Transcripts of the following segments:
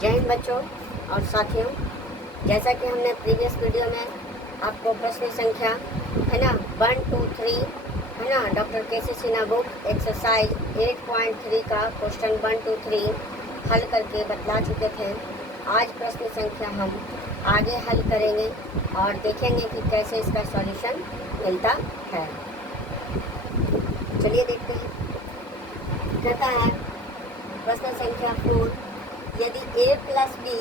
जय हिंद बच्चों और साथियों, जैसा कि हमने प्रीवियस वीडियो में आपको प्रश्न संख्या है ना 1 2 3 है ना doctor KC. Sinha book exercise 8.3 का क्वेश्चन 1 2 3 हल करके बतला चुके थे। आज प्रश्न संख्या हम आगे हल करेंगे और देखेंगे कि कैसे इसका सॉल्यूशन मिलता है। चलिए देखते हैं। कहता है प्रश्न संख्या 4, यदि a प्लस बी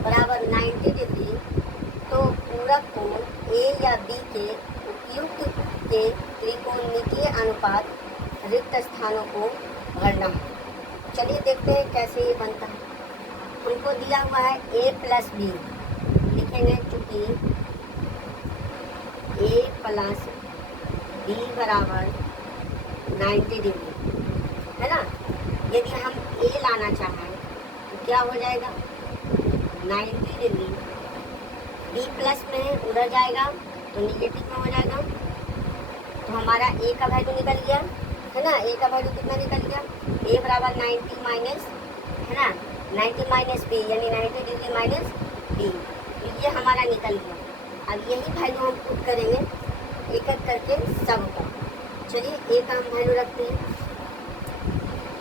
बराबर 90 डिग्री तो पूरक कोण a या b के उपयुक्त के त्रिकोणमितीय अनुपात रिक्त स्थानों को भरना है। चलिए देखते हैं कैसे ये बनता है। उनको दिया हुआ है a प्लस बी, लिखेंगे चूँकि a प्लस बी बराबर 90 डिग्री है ना। यदि हम a लाना चाहें तो क्या हो जाएगा 90 डिग्री, b प्लस में है उधर जाएगा तो निगेटिव में हो जाएगा। तो हमारा a का वैल्यू निकल गया है ना। a का वैल्यू कितना निकल गया, a बराबर 90 माइनस है ना 90 माइनस b यानी 90 डिग्री माइनस b, तो ये हमारा निकल गया। अब यही वैल्यू हम पुट करेंगे एक एक करके सब का। चलिए a का हम वैल्यू रखते हैं,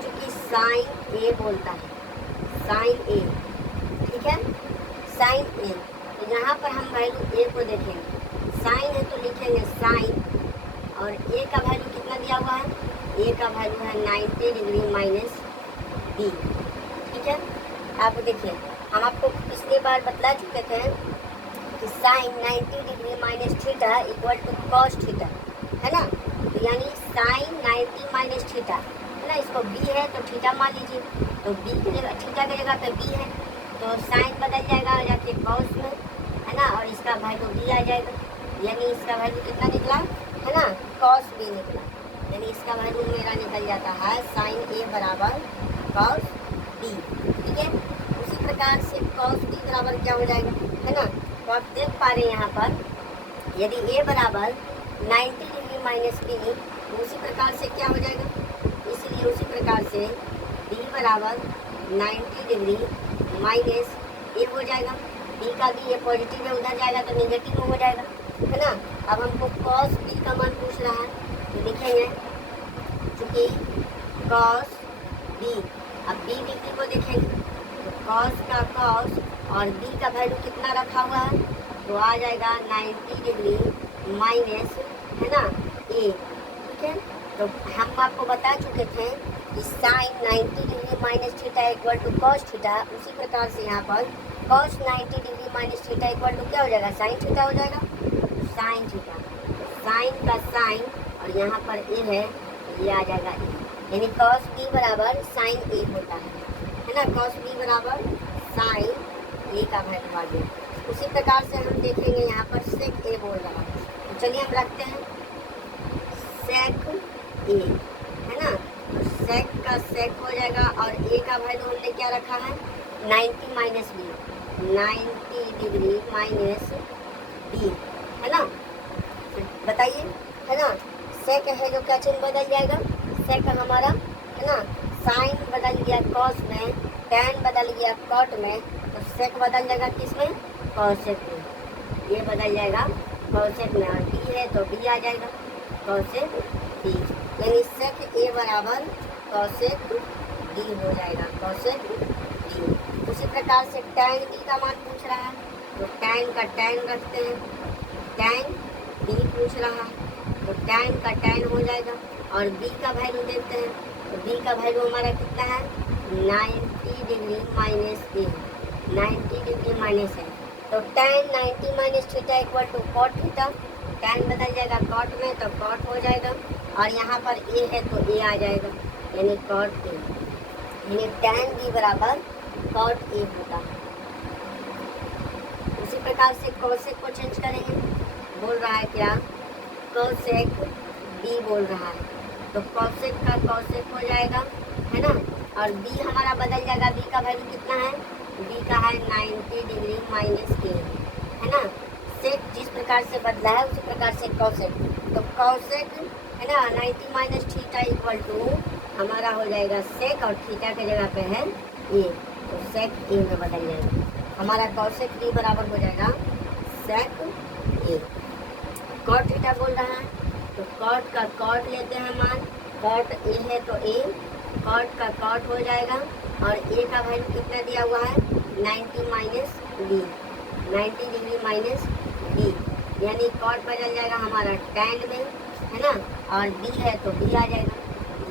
क्योंकि साइन a बोलता है, साइन a, ठीक है, साइन a। तो यहाँ पर हम वैल्यू a को देखेंगे, साइन है तो लिखेंगे साइन, और a का वैल्यू कितना दिया हुआ है, a का वैल्यू है 90 डिग्री माइनस b, ठीक है। आप देखिए हम आपको पिछली बार बतला चुके थे कि sine 90 degree minus theta equal to cos theta है ना। तो यानी साइन 90 माइनस थीटा है ना, इसको b है तो थीटा मान लीजिए, तो b की जगह थीटा की जगह पे b है तो साइन बदल जाएगा जाके कॉस में है ना, और इसका वैल्यू b आ जाएगा। यानी इसका वैल्यू कितना निकला है ना, कॉस b निकला। यानी इसका वैल्यू मेरा निकल जाता है साइन a बराबर कॉस b, ठीक है। उसी प्रकार से कॉस b बराबर क्या हो जाएगा है ना। तो आप देख पा रहे हैं यहाँ पर यदि a बराबर 90 डिग्री माइनस b, तो उसी प्रकार से क्या हो जाएगा, इसलिए उसी प्रकार से b बराबर 90 डिग्री माइनस a हो जाएगा। b का भी ये पॉजिटिव है उधर जाएगा तो नेगेटिव हो जाएगा है ना। अब हमको कॉस b का मान पूछ रहा है तो लिखेंगे चूँकि कॉस b, अब b डिग्री को देखेंगे तो कॉस का कॉस और b का वैल्यू कितना रखा हुआ है तो आ जाएगा 90 डिग्री माइनस है ना a, ठीक है। तो हम आपको बता चुके थे कि sine 90 degree minus theta equal to cos theta, उसी प्रकार से यहाँ पर cos 90 degree minus theta equal to क्या हो जाएगा, साइन थीटा हो जाएगा। साइन थीटा, साइन का साइन और यहाँ पर a है तो ये आ जाएगा a, यानी कॉस b बराबर साइन a होता है ना। कॉस b बराबर साइन a का वैल्यू आ गया। उसी प्रकार से हम देखेंगे यहाँ पर सेक a बोल रहा है, तो चलिए हम रखते हैं सेक a है ना। तो सेक का सेक हो जाएगा और a का वैल्यू हमने क्या रखा है 90 minus b, 90 degree minus b है ना। बताइए है ना, सेक है जो क्या चिन्ह बदल जाएगा, सेक हमारा है ना साइन बदल गया कॉस में, टैन बदल गया कॉट में, तो सेक बदल जाएगा किस में, कॉसेक में। ये बदल जाएगा कॉसेक में और b है तो b आ जाएगा कॉसेक b, यानी सेक a बराबर कॉसेक d हो जाएगा, कॉसेक d। उसी प्रकार से टैन b का मान पूछ रहा है तो टैन का टैन रखते हैं, टैन b पूछ रहा है तो टैन का टैन हो जाएगा और b का वैल्यू देखते हैं तो b का वैल्यू हमारा कितना है 90 degree minus a, 90 degree minus है तो tan 90 minus theta equal to cot theta, tan बदल जाएगा कॉट में तो कॉट हो जाएगा और यहाँ पर a है तो a आ जाएगा यानी कॉट a, यानी टैन b बराबर कॉट a होता है। उसी प्रकार से कॉसेक को चेंज करेंगे, बोल रहा है क्या कॉसेक b बोल रहा है तो कॉसेक का कॉसेक हो जाएगा है ना, और b हमारा बदल जाएगा, b का वैल्यू कितना है, b का है 90 डिग्री माइनस a है ना। सेक जिस प्रकार से बदला है उसी प्रकार से कॉसेक, तो कॉसेक है ना 90 माइनस थीटा इक्वल टू हमारा हो जाएगा सेक और थीटा के जगह पे है a, तो सेक ए में बदल जाएगा। हमारा कॉसेक बी बराबर हो जाएगा सेक ए। कॉट थीटा बोल रहा है तो कॉट का कॉट लेते हैं मान, कॉट ए है तो ए, कॉट का कॉट हो जाएगा और ए का वैल्यू कितना दिया हुआ है 90 minus B, 90 degree minus B, यानी कॉट बदल जाएगा हमारा टैन में, है ना, और बी है तो बी आ जाएगा,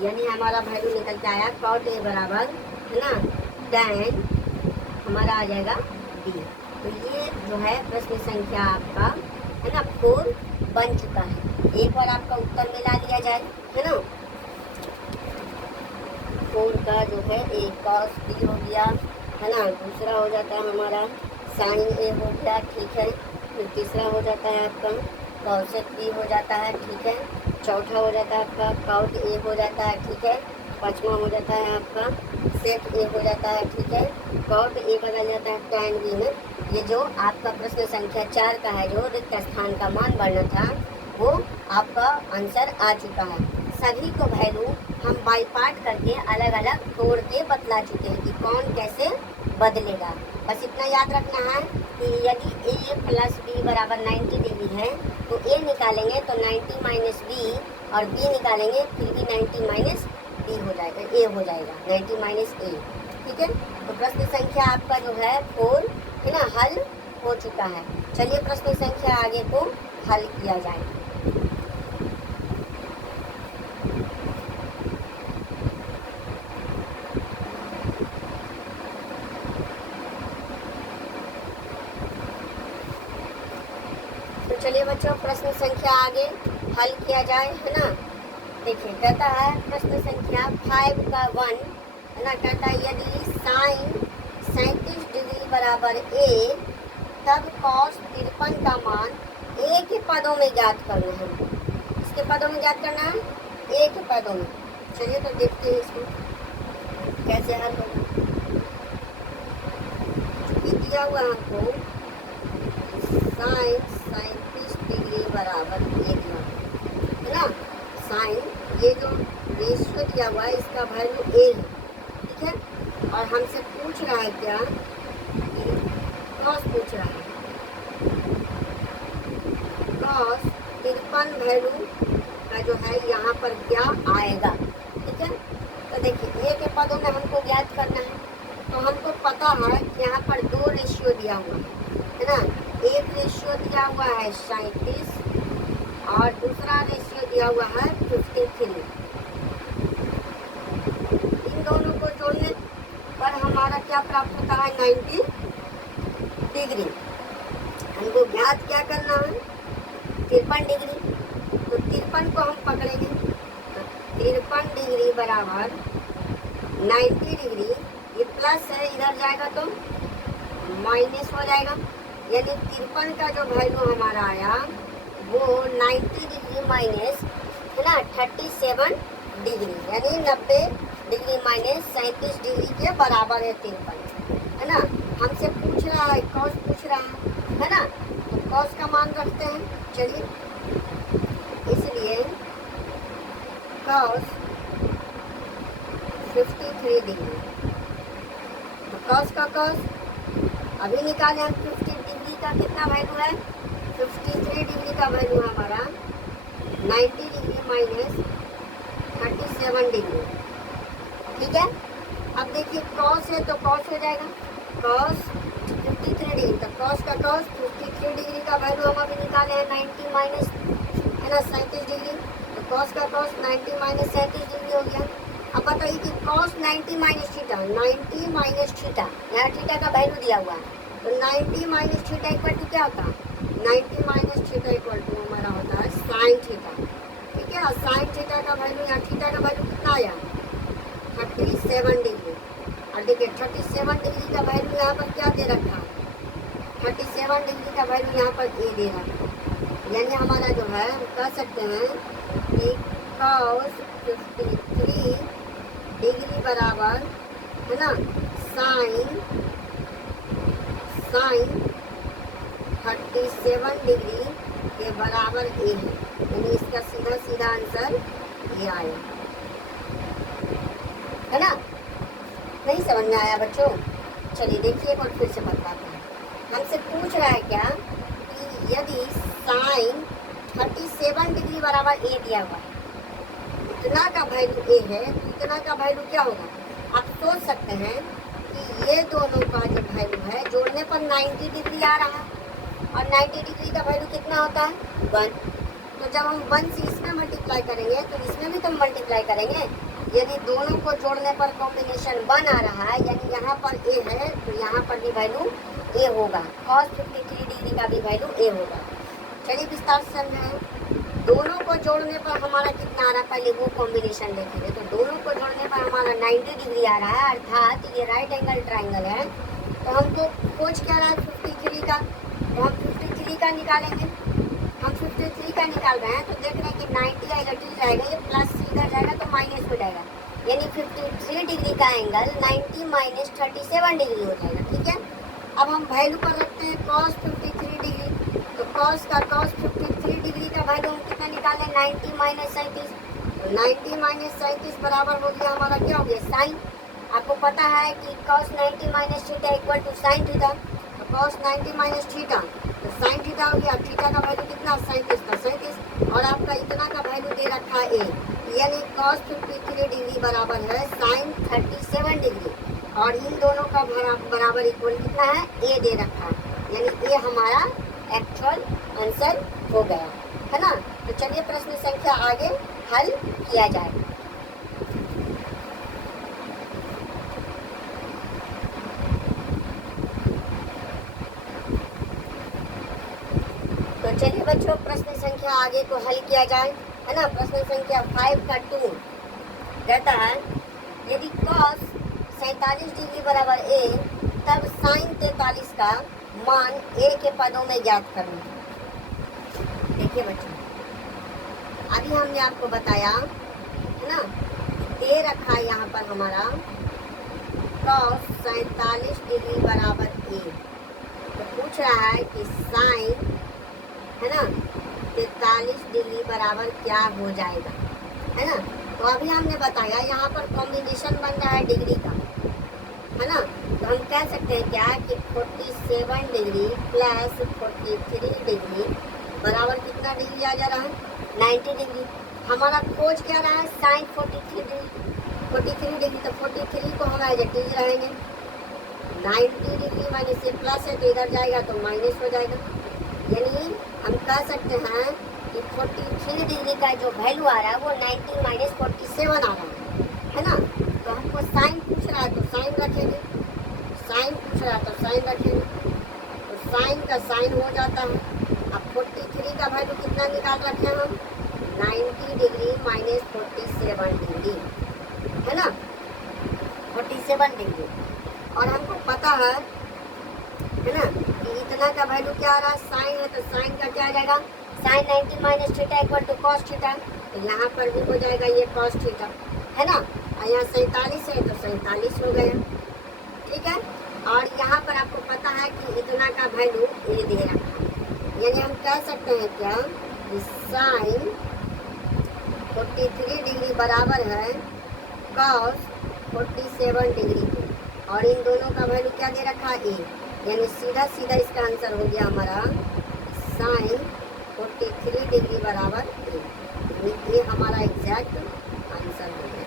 यानी हमारा वैल्यू निकल के आया कॉट ए बराबर, है ना, टैन हमारा आ जाएगा बी। तो ये जो है प्रश्न संख्या आपका, है ना, 4 बन चुका है। एक बार आपका उत्तर मिला लिया जाए, है ना, 4 का जो है ए कॉस बी हो गया, है ना, दूसरा हो जाता है हमारा साइन ए हो गया, ठीक है, फिर तीसरा हो जाता है आपका कॉसेक बी हो जाता है, ठीक है, चौथा हो जाता है आपका कॉट ए हो जाता है, ठीक है, पाँचवा हो जाता है आपका सेक ए हो जाता है, ठीक है, कॉट ए बदल जाता है टैन बी में। ये जो आपका प्रश्न संख्या 4 का है, जो रिक्त स्थान का मान बढ़ना था, वो आपका आंसर आ चुका है। सभी को वैल्यू हम बाई पार्ट करके अलग अलग तोड़ के बतला चुके हैं कि कौन कैसे बदलेगा। बस इतना याद रखना है कि यदि ए प्लस बी बराबर 90 डिग्री है तो ए निकालेंगे तो 90 माइनस बी, और बी निकालेंगे फिर भी 90 माइनस बी हो जाएगा, ए हो जाएगा 90 माइनस ए, ठीक है। तो प्रश्न संख्या आपका जो है 4, है ना, हल हो चुका है। चलिए प्रश्न संख्या आगे को हल किया जाए। तो चलिए बच्चों प्रश्न संख्या आगे हल किया जाए, है ना। देखिए कहता है प्रश्न संख्या 5 का 1, है ना, कहता है यदि साइन 37 डिग्री बराबर ए, तब कॉस 53 का मान ए के पदों में ज्ञात करना है। इसके पदों में ज्ञात करना है, ए के पदों में। चलिए तो देखते हैं इसको कैसे हल होगा। दिया हुआ हमको साइन 37 डिग्री बराबर ए दिया, है ना, साइन ये जो रेशियो दिया हुआ है इसका वैल्यू ए है, ठीक है, और हमसे पूछ रहा है क्या, कॉस पूछ रहा है, कॉस 53 वैल्यू का जो है यहाँ पर क्या आएगा, ठीक है। तो देखिए ए के पदों में हमको ज्ञात करना है, तो हमको पता है कि यहाँ पर 2 रेशियो दिया हुआ है ना, एक रेशियो दिया हुआ है 37 और दूसरा रेशियो दिया हुआ है 53। इन दोनों को जोड़ने पर हमारा क्या प्राप्त होता है 90 डिग्री। हमको ज्ञात क्या करना है 53 डिग्री, तो 53 को हम पकड़ेंगे, तो 53 डिग्री बराबर 90 डिग्री, ये प्लस है इधर जाएगा तो माइनस हो जाएगा, यानी 53 का जो वैल्यू हमारा आया वो 90 डिग्री माइनस, है ना, 37 डिग्री, यानी 90 डिग्री माइनस 37 डिग्री के बराबर है 53, है ना। हमसे पूछ रहा है कॉस पूछ रहा है ना, तो कॉस का मान रखते हैं। चलिए इसलिए कॉस 53 डिग्री, तो कॉस का कॉस अभी निकाले हम 50 डिग्री का कितना वैल्यू है 53 डिग्री का वैल्यू हमारा 90 डिग्री माइनस 37 डिग्री, ठीक है। अब देखिए कॉस है तो कॉस हो जाएगा कॉस 53 डिग्री, तो कॉस का कॉस 53 डिग्री का वैल्यू हम अभी निकाले हैं 90 माइनस, है ना, 37 डिग्री, तो कॉस का कॉस 90 माइनस 37 डिग्री हो गया। अब बताइए कि cos 90 minus theta, 90 minus theta, यहाँ थीटा का वैल्यू दिया हुआ है, तो 90 माइनस थीटा इक्वल टू क्या होता है 90 माइनस थीटा इक्वल टू हमारा होता है साइन थीटा, ठीक है। और साइन थीटा का वैल्यू, यहाँ थीटा का वैल्यू कितना आया 37 डिग्री, और देखिए 37 डिग्री का वैल्यू यहाँ पर क्या दे रखा है 37 डिग्री का वैल्यू यहाँ पर ए दे रखा है, यानी हमारा जो है हम कह सकते हैं कि कॉस 53 डिग्री बराबर, है ना, साइन 37 डिग्री के बराबर ए है, यानी इसका सीधा सीधा आंसर ये आया, है ना। नहीं समझ में आया बच्चों, चलिए देखिए एक बार फिर से बताते हैं। हमसे पूछ रहा है क्या कि यदि साइन 37 डिग्री बराबर ए दिया हुआ है, इतना का वैल्यू ए है तो इतना का वैल्यू क्या होगा? आप सोच सकते हैं कि ये दोनों का जो वैल्यू है जोड़ने पर 90 डिग्री आ रहा है और 90 डिग्री का वैल्यू कितना होता है? 1। तो जब हम 1 से इसमें मल्टीप्लाई करेंगे तो इसमें भी तो मल्टीप्लाई करेंगे। यदि दोनों को जोड़ने पर कॉम्बिनेशन 1 आ रहा है, यानी यहाँ पर ए है तो यहाँ पर भी वैल्यू ए होगा, cos 53 डिग्री का भी वैल्यू ए होगा। चलिए विस्तार से समझें। दोनों को जोड़ने पर हमारा कितना आ रहा है, पहले वो कॉम्बिनेशन देखेंगे। तो दोनों को जोड़ने पर हमारा 90 डिग्री आ रहा है, अर्थात ये राइट एंगल ट्राइंगल है। तो हमको खोज क्या रहा है 53 का, तो हम 53 का निकालेंगे। हम 53 का निकाल रहे हैं तो देख रहे हैं कि 90 का इधर जाएगा, ये प्लस इधर जाएगा तो माइनस हो जाएगा, यानी 53 डिग्री का एंगल 90 माइनस 37 डिग्री हो जाएगा। ठीक है, अब हम वैल्यू पर रखते हैं cos 53 डिग्री। तो cos 53 डिग्री का वैल्यू हम कितना निकालें? 90 माइनस 37। तो 90 माइनस 37 बराबर हो गया हमारा क्या हो गया? साइन। आपको पता है कि cos 90 minus theta equal to sine theta. तो cos 90 माइनस थीटा तो साइन थीटा हो गया। थीटा का वैल्यू कितना? 37 का 37। और आपका इतना का वैल्यू दे रखा है ए, यानी cos 53 डिग्री बराबर है साइन 37 डिग्री। और इन दोनों का बराबर इक्वल कितना है? ए दे रखा है, यानी ए हमारा एक्चुअल आंसर हो गया है ना। तो चलिए प्रश्न संख्या आगे हल किया जाए। तो चलिए बच्चों प्रश्न संख्या आगे को हल किया जाए, है ना। प्रश्न संख्या 5 का 2 कहता है यदि cos 47 डिग्री बराबर ए, तब साइन 43 का मान ए के पदों में ज्ञात करना। देखिए बच्चों, अभी हमने आपको बताया है ना, दे रखा है यहाँ पर हमारा cos 47 डिग्री बराबर ए। तो पूछ रहा है कि साइन है ना 43 डिग्री बराबर क्या हो जाएगा, है ना। तो अभी हमने बताया यहाँ पर कॉम्बिनेशन बन रहा है डिग्री का, है ना। तो हम कह सकते हैं क्या कि 47 डिग्री प्लस 43 डिग्री बराबर कितना डिग्री आ जा रहा है? 90 डिग्री। हमारा खोज क्या रहा है? Sine 43 degree. तो 43 को हम एज इट इज रहेंगे। 90 डिग्री माइनस से प्लस है तो इधर जाएगा तो माइनस हो जाएगा, यानी हम कह सकते हैं कि 43 डिग्री का जो वैल्यू आ रहा है वो 90 माइनस 47 आ रहा है ना। तो हमको साइन पूछ रहा है तो साइन रखेंगे, साइन पूछ रहा है तो साइन रखेंगे। तो साइन का साइन हो जाता है। अब 43 का वैल्यू कितना निकाल रखे हैं हम? 90 डिग्री माइनस 47 डिग्री, है ना, 47 डिग्री। और हमको पता है ना कि इतना का वैल्यू क्या आ रहा है? साइन है तो साइन का क्या आ जाएगा? Sine 90 minus theta equal to cos theta. तो यहाँ पर भी हो जाएगा ये कॉस थीटा, है ना। और यहाँ 47 है तो 47 हो गया, ठीक है। और यहाँ पर आपको पता है कि इतना का वैल्यू ये दे रखा है, यानी हम कह सकते हैं क्या कि साइन 43 डिग्री बराबर है कॉस 47 डिग्री के। और इन दोनों का वैल्यू क्या दे रखा है? ए, यानी सीधा सीधा इसका आंसर हो गया हमारा साइन 43 डिग्री बराबर ए, ये हमारा एग्जैक्ट आंसर हो गया,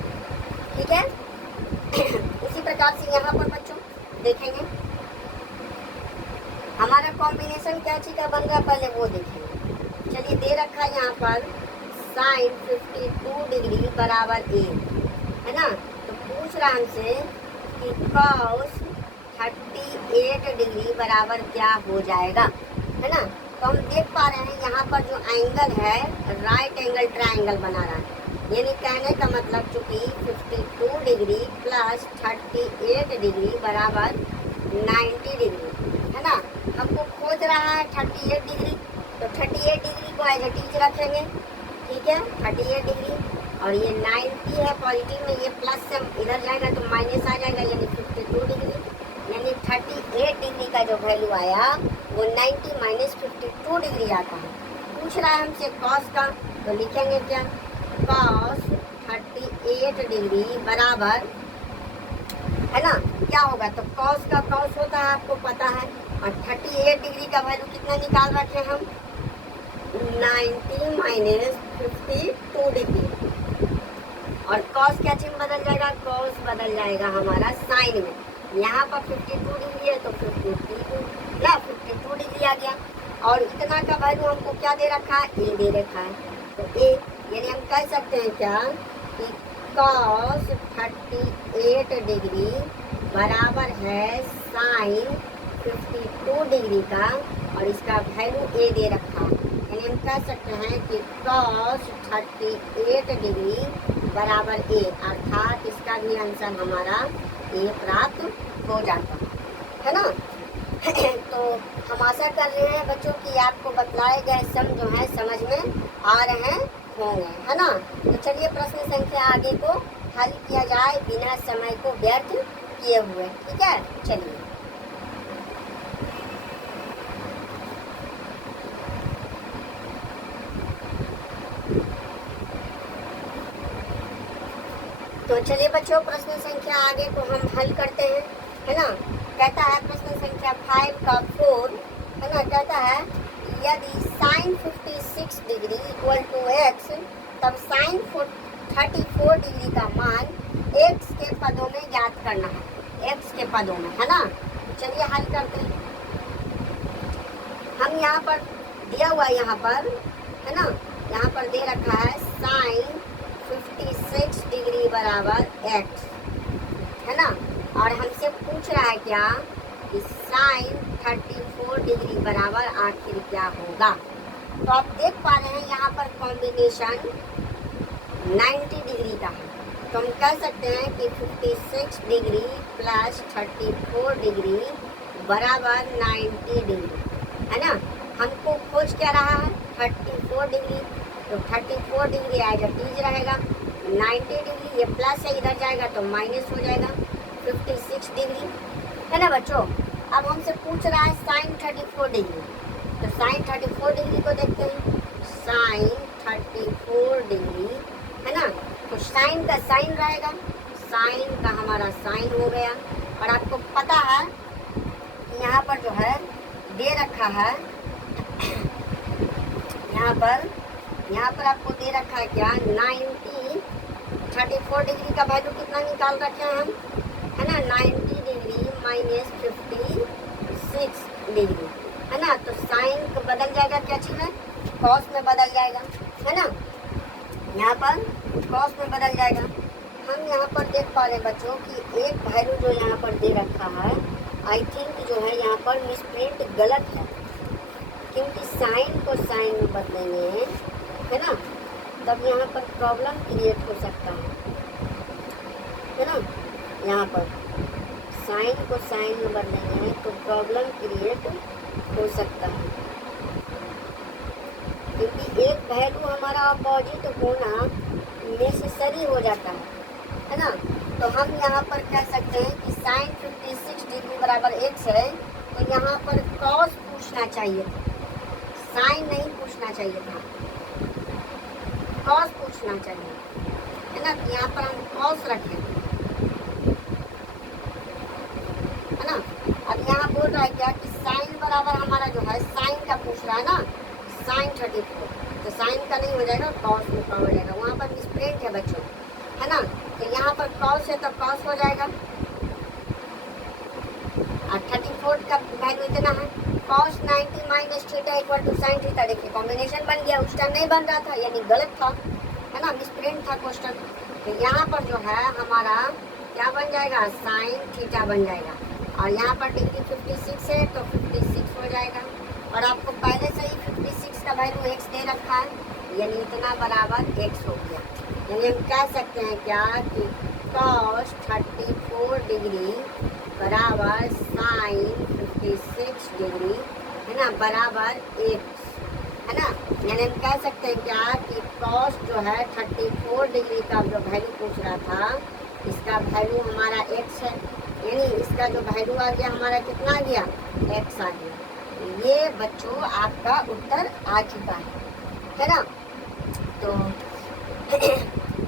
ठीक है। उसी प्रकार से यहाँ पर बच्चों देखेंगे हमारा कॉम्बिनेशन क्या चीज का बन रहा है, पहले वो देखेंगे। चलिए दे रखा है यहाँ पर साइन 52 डिग्री बराबर ए, है ना। तो पूछ रहा हमसे कि कॉस 38 डिग्री बराबर क्या हो जाएगा, है ना। तो हम देख पा रहे हैं यहाँ पर जो एंगल है राइट एंगल ट्रायंगल बना रहा है, यानी कहने का मतलब चूंकि 52 डिग्री प्लस 38 डिग्री बराबर 90 डिग्री, है ना। हमको खोज रहा है 38 डिग्री, तो 38 डिग्री को एज इट इज रखेंगे, ठीक है। 38 डिग्री और ये 90 है पॉजिटिव में, ये प्लस से इधर जाएगा तो माइनस आ जाएगा, यानी 52 डिग्री। यानी 38 डिग्री का जो वैल्यू आया वो 90 माइनस 52 डिग्री आता है। पूछ रहा है हमसे कॉस का, तो लिखेंगे क्या? कॉस 38 डिग्री बराबर, है ना, क्या होगा, तो कॉस का कॉस होता है आपको पता है, और 38 डिग्री का वैल्यू कितना निकाल रखे हम, 90 माइनस 52 डिग्री। और कॉस क्या चीज बदल जाएगा, कॉस बदल जाएगा हमारा साइन में। यहाँ पर 52 डिग्री है तो 52 डिग्री आ गया। और इतना का वैल्यू हमको क्या दे रखा है, ए दे रखा है, तो ए यानी हम कह सकते हैं क्या कि कॉस 38 डिग्री बराबर है साइन 52 डिग्री का, और इसका वैल्यू ए दे रखा है। यानी हम कह सकते हैं कि कॉस 38 डिग्री बराबर ए, अर्थात इसका भी आंसर हमारा ए प्राप्त हो जाता है ना। तो हम आशा कर रहे हैं बच्चों कि आपको बतलाए गए सम जो है समझ में आ रहे होंगे, है ना। तो चलिए प्रश्न संख्या आगे को हल किया जाए बिना समय को व्यर्थ किए हुए, ठीक है। चलिए तो चलिए बच्चों प्रश्न संख्या आगे को हम हल करते हैं, है ना। कहता है प्रश्न संख्या 5 का 4, है ना। कहता है यदि sine 56 degree equal to X, तब साइन 34 डिग्री का मान एक्स के पदों में ज्ञात करना है, एक्स के पदों में, है ना। चलिए हल करते हैं। हम यहाँ पर दिया हुआ यहाँ पर, है ना, यहाँ पर दे रखा है साइन 56 डिग्री बराबर एक्स, है ना। और हमसे पूछ रहा है क्या कि साइन 34 डिग्री बराबर आखिर क्या होगा। तो आप देख पा रहे हैं यहाँ पर कॉम्बिनेशन 90 डिग्री का है, तो हम कह सकते हैं कि 56 डिग्री प्लस 34 डिग्री बराबर 90 डिग्री, है ना। हमको खोज क्या रहा है, 34 डिग्री, तो 34 डिग्री एज इट इज रहेगा। 90 डिग्री ये प्लस है, इधर जाएगा तो माइनस हो जाएगा 56 डिग्री, है ना बच्चों। अब हमसे पूछ रहा है साइन 34 डिग्री, तो साइन 34 डिग्री को देखते हैं। साइन 34 डिग्री, है ना, तो साइन का साइन रहेगा, साइन का हमारा साइन हो गया। और आपको पता है यहाँ पर जो है दे रखा है, यहाँ पर आपको दे रखा है क्या 34 डिग्री का वैल्यू कितना निकाल रखे हैं हम, है ना, 90 डिग्री माइनस 56 डिग्री, है ना। तो साइन बदल जाएगा क्या चीज में, कॉस में बदल जाएगा, है ना। यहाँ पर कॉस में बदल जाएगा। हम यहाँ पर देख पा रहे बच्चों कि एक वैल्यू जो यहाँ पर दे रखा है, आई थिंक जो है यहाँ पर मिसप्रिंट गलत है, क्योंकि साइन को साइन में बदलेंगे, है ना, तब यहाँ पर प्रॉब्लम क्रिएट हो सकता है ना। यहाँ पर साइन को साइन में बदलेंगे तो प्रॉब्लम क्रिएट हो सकता है, क्योंकि एक वैल्यू हमारा अपोजिट होना नेसेसरी हो जाता है ना। तो हम यहाँ पर कह सकते हैं कि साइन 56 डिग्री बराबर एक्स है, तो यहाँ पर कॉस पूछना चाहिए था, साइन नहीं पूछना चाहिए था, कॉस पूछना चाहिए, है ना। यहाँ पर हम कॉस रखें, है ना। अब यहाँ बोल रहा है क्या कि साइन बराबर हमारा जो है साइन का पूछ रहा है ना, साइन 34, तो साइन का नहीं हो जाएगा, कॉस में हो जाएगा, वहाँ पर मिसप्रिंट है बच्चों, है ना। तो यहाँ पर कॉस है तो कॉस हो जाएगा, और 34 का वैल्यू इतना है, cos 90 minus theta equal to sine theta. देखिए कॉम्बिनेशन बन गया, उस टाइम नहीं बन रहा था, यानी गलत था, है ना, मिसप्रिंट था क्वेश्चन। तो यहाँ पर जो है हमारा क्या बन जाएगा, साइन थीटा बन जाएगा, और यहाँ पर डिग्री 56 है तो 56 हो जाएगा। और आपको पहले से ही 56 का वैल्यू एक्स दे रखा है, यानी इतना बराबर एक्स हो गया। यानी हम कह सकते हैं क्या कि कॉस 34 डिग्री बराबर साइन 56 डिग्री, है ना, बराबर एक्स, है ना। यानी हम कह सकते हैं क्या कि कॉस जो है 34 डिग्री का जो वैल्यू पूछ रहा था, इसका वैल्यू हमारा एक्स है, यानी इसका जो वैल्यू आ गया हमारा कितना आ गया, एक्स आ गया। ये बच्चों आपका उत्तर आ चुका है ना। तो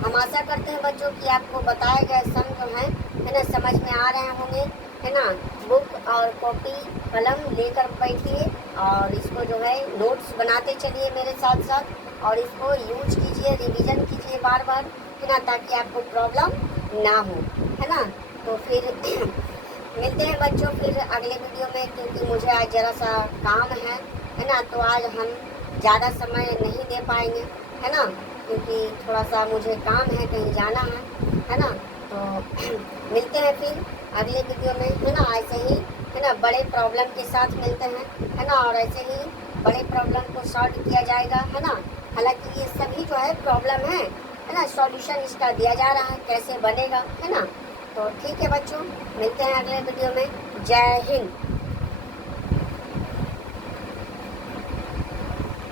हम आशा करते हैं बच्चों कि आपको बताए गए सम जो है है ना, समझ में आ रहे होंगे, है ना। बुक और कॉपी कलम लेकर बैठिए और इसको जो है नोट्स बनाते चलिए मेरे साथ साथ, और इसको यूज कीजिए, रिवीजन कीजिए बार बार, है ना, ताकि आपको प्रॉब्लम ना हो, है ना। तो फिर मिलते हैं बच्चों फिर अगले वीडियो में, क्योंकि मुझे आज ज़रा सा काम है ना, तो आज हम ज़्यादा समय नहीं दे पाएंगे, है ना, क्योंकि थोड़ा सा मुझे काम है, कहीं जाना है ना। तो मिलते हैं फिर अगले वीडियो में, है ना, ऐसे ही, है ना, बड़े प्रॉब्लम के साथ मिलते हैं, है ना, और ऐसे ही बड़े प्रॉब्लम को सॉल्व किया जाएगा, है ना। हालांकि ये सभी जो है प्रॉब्लम है ना, सॉल्यूशन इसका दिया जा रहा है कैसे बनेगा, है ना। तो ठीक है बच्चों, मिलते हैं अगले वीडियो में। जय हिंद।